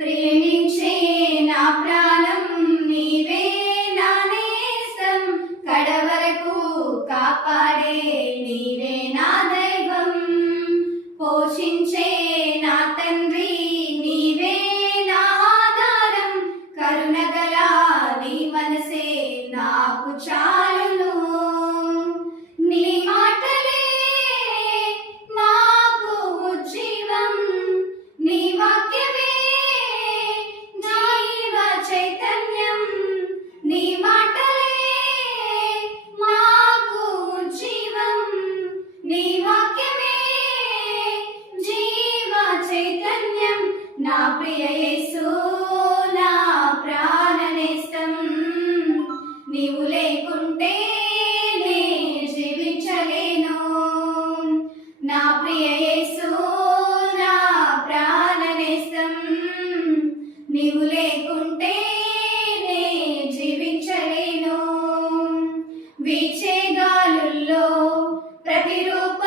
ప్రేమించే నా ప్రాణం నీవే నా నేస్తం, కడవరకు కాపాడే నీవే నా దైవం, పోషించే నా తండ్రి నీవే నా ఆధారం, కరుణగల నీ మనసే నాకు చాలును. నీ మాటలే నాకు ఉజ్జీవం, నీ వాక్యమే జీవ చైతన్యం, నీ మాటలే నాకు ఉజ్జీవం, నీ వాక్యమే జీవ చైతన్యం. నా ప్రియ యేసు నా ప్రాణ నేస్తం, నీవు లేకుంటే నే జీవించలేను. నా ప్రియ యేసు నా ప్రాణ నేస్తం, నీవు లేకుంటే నే జీవించలేను. వీచే గాలుల్లో ప్రతిరూప